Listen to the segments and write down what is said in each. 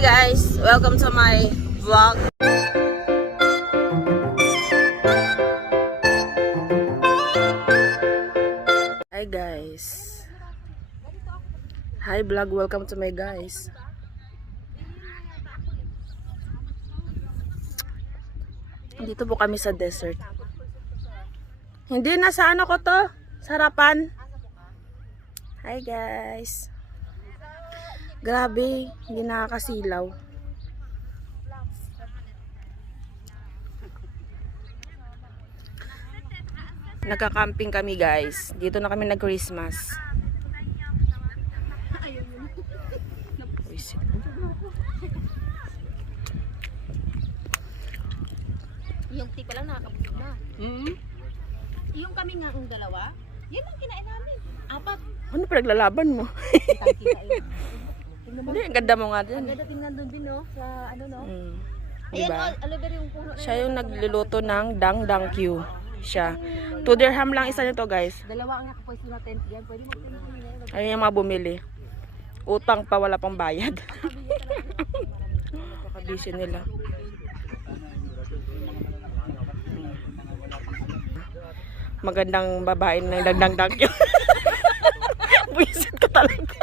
Hi guys, welcome to my vlog. Hi guys. Hi vlog, welcome to my guys. Dito po kami sa desert. Hindi na sa ano ko to, sarapan. Hi guys. Grabe, hindi nakakasilaw. Nagka-camping kami guys. Dito na kami nag-Christmas. Yung tipa lang nakakabusog na. Yung kami nga ang dalawa, yan ang kinain namin. Apat. Ano pinaglalaban mo? Kita yun. Hindi, ang ganda mo nga din. Ang ganda tingnan doon din, no? Sa ano, no? Ayan, Diba? aliber yung puno. Siya yung nagluluto ng dang Q. Siya. 2 dirham lang isa nito guys. Dalawa ang nakapwesto na tent yan. Pwede mo Ayun yung mga bumili. Utang pa, wala pang bayad. Napaka-busy nila. Magandang babae na dang Q. Buisit ka talaga.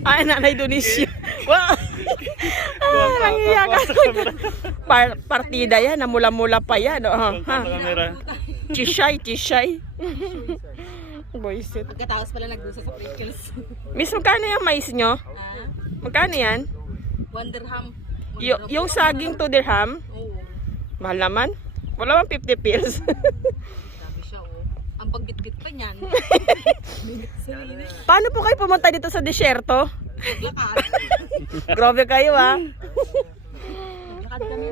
Ay, nanay Indonesia. Wow! Nangiyak ako. Partida yan, namula-mula pa yan. Chishay. Buisit. Pagkatapos pala nagdusa sa prickles. Miss, magkano yung mais nyo? Magkano yan? 1 dirham. Yung saging 2 dirham? Oo. Mahal naman. Wala bang 50 pills? Sabi siya, oh. Ang pagbitbit pa niyan. Paano po kayo pumunta dito sa disyerto? Lakad. Grabe kayo ah. Lakad kami.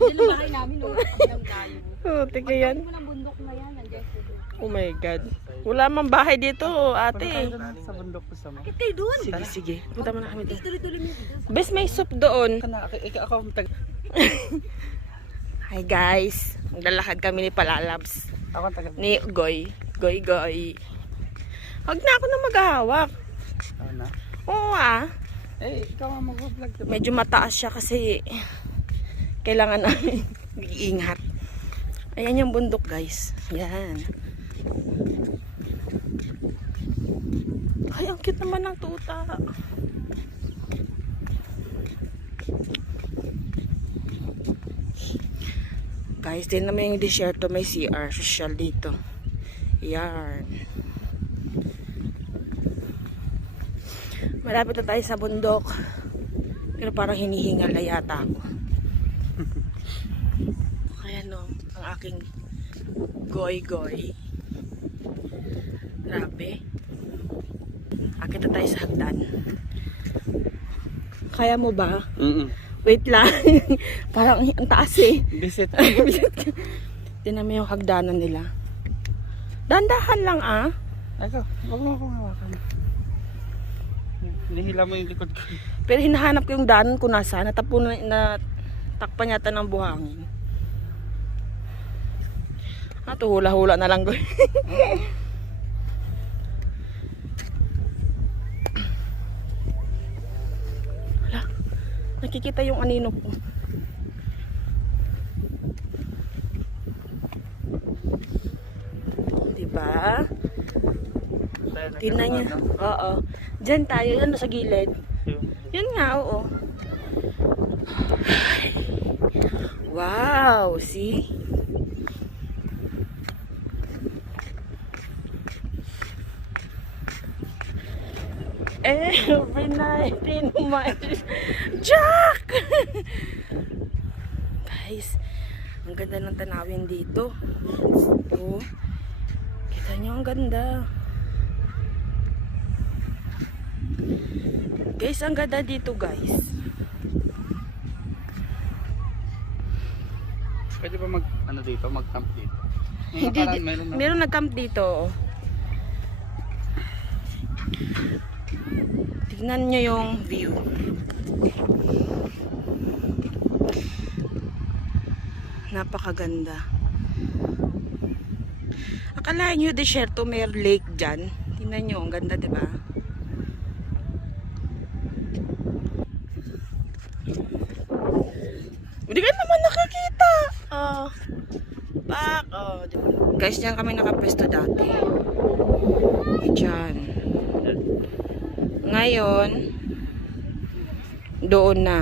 Diyan ang bahay namin, no? Kabilang tayo. Oh, tika yan. Mo ng bundok na yan. Nandiyan po doon. Oh my God. Wala mang bahay dito, ate. Sa bundok ko sa mga. Bakit kayo doon? Sige. Punta mo na kami doon. Tuloy-tuloy mo dito. Bes, may soup doon. Ako ang tag. Hi guys. Maglalakad kami ni Palalabs. Ako ang taga. Ni Goy. Goy. Huwag na ako na maghahawak. Ano na? Oo ah. Ikaw ang mag-vlog. Diba? Medyo mataas siya kasi kailangan namin mag-iingat. Ayan yung bundok guys. Yan. Ay, ang cute naman ng tuta. Guys, din naman yung desierto, may CR. Social dito. Yan. Malapit na tayo sa bundok. Pero parang hinihingal na yata ako. Kaya no, ang aking goy. Grabe. Akit na tayo sa hagdan. Kaya mo ba? Wait lang. Parang ang taas eh. Visit. Tinan mo yung hagdanan nila. Dandahan lang ah. Ako, wag mo akong hawakan. Hinihila mo yung likod ko. Pero hinahanap ko yung daanan ko nasa. Na takpan yata ng buhangin. To hula-hula na lang ko. Hala, nakikita yung anino ko. Diba? Tingnan niya. Oo. Diyan tayo, yan sa gilid. Yun nga, oo. Wow, see? Every night in my Jack! Guys, ang ganda ng tanawin dito. Oh, kita nyo, ang ganda. Guys, ang ganda dito guys. Pwede ba mag-camp dito? Hindi, meron nag-camp dito. Tignan nyo yung view. Napakaganda. Akalain nyo desierto, may lake dyan. Tingnan nyo, ang ganda, diba? Hindi ka naman nakakita. Oh. Pak. Oh. Guys, diyan kami nakapwesto dati. Diyan. Ngayon, doon na.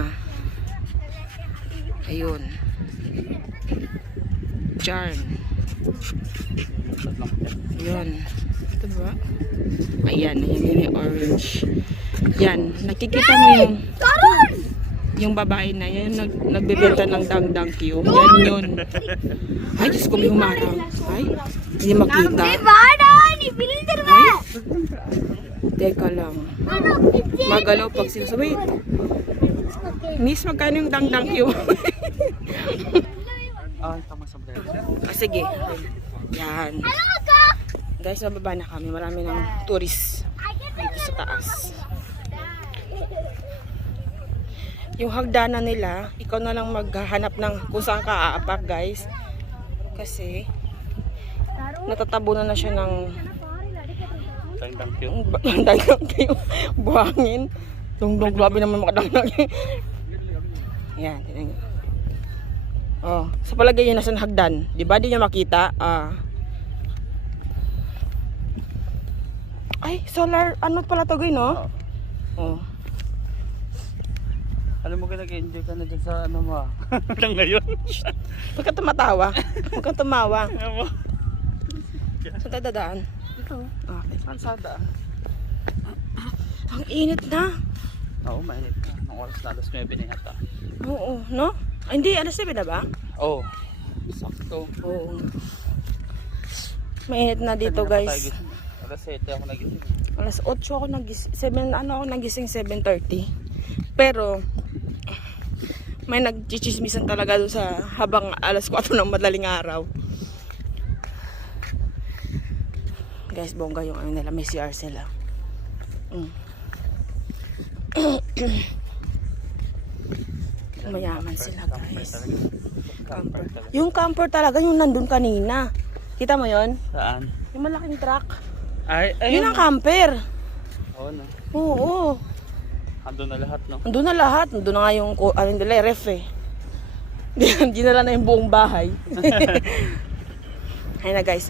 Ayun. Diyan. Yun. Ito ba? Ayan. Ayan yung orange. Yan. Nakikita mo yung babae na yan. Nagbebenta ng dangdang Q. Yan yun. Ay, Diyos ko, may humarang. Ay, hindi makita. Ay, teka lang. Magalaw pag sinasabit. Miss, magkano yung dangdang Q? Tama sa brother. Sige. Yan. Guys, mababa na kami. Marami ng tourist dito sa taas. Yung hagdanan nila, ikaw na lang maghahanap ng kung saan ka aapak, guys. Kasi natatabunan na siya ng Thank you. dangdang kayo buhangin. Dungdong, grabe naman makadangdang. Yan, tingnan nyo. Oh, sa palagay yun nasa hagdan. Di ba? Di nyo makita. Ay, solar, ano pala to gawin, no? Oh. Alam mo ka nag-enjoy ka na dyan sa ano mo. Hanggang ngayon. Huwag ka tumatawa. Huwag ka tumawa. Saan tayo dadaan? Ito. Okay. Kalsada. Ang init na. Oo, mainit na. Nung oras na alas 9 na yata. Oo, no? Ay, hindi, alas 7 na ba? Oo. Sakto. Oo. Mainit na dito, guys. Alas 7 ako nagising. Alas 8 ako nagising. 7, ano ako nagising 7:30. Pero may nagchichismisan talaga doon sa habang alas 4 ng madaling araw. Guys, bongga yung ano nila, may CR sila. Mayaman sila, guys. Camper. Yung camper talaga, yung nandun kanina. Kita mo yon? Saan? Yung malaking truck. Ay, Yun ang camper. Oo na. Oo. Andun na lahat, no? Nandun na lahat. Nandun na nga yung ano nila, ref eh. Dinala na yung buong bahay. Ayun na, guys.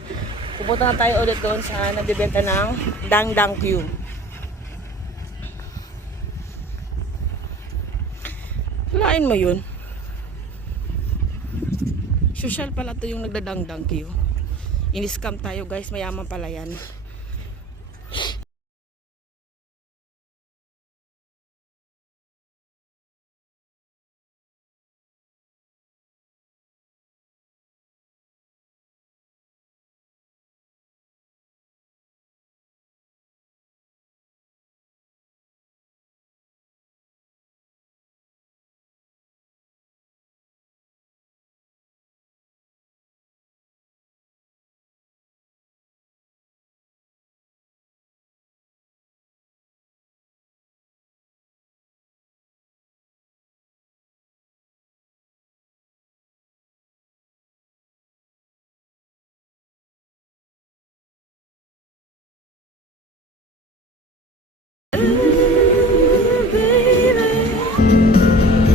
Pupunta na tayo ulit doon sa nagbibenta ng Dangdang Q. Kulain mo yun. Social pala to yung nagdadangdang Q. In-scam tayo, guys. Mayaman pala yan.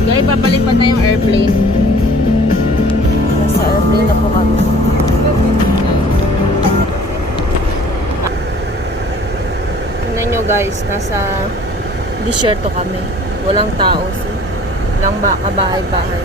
Guys, babalik pa tayong airplane. Nasa airplane na po kami. Tingnan nyo, guys, nasa desierto kami. Walang tao. Walang kabahay-bahay.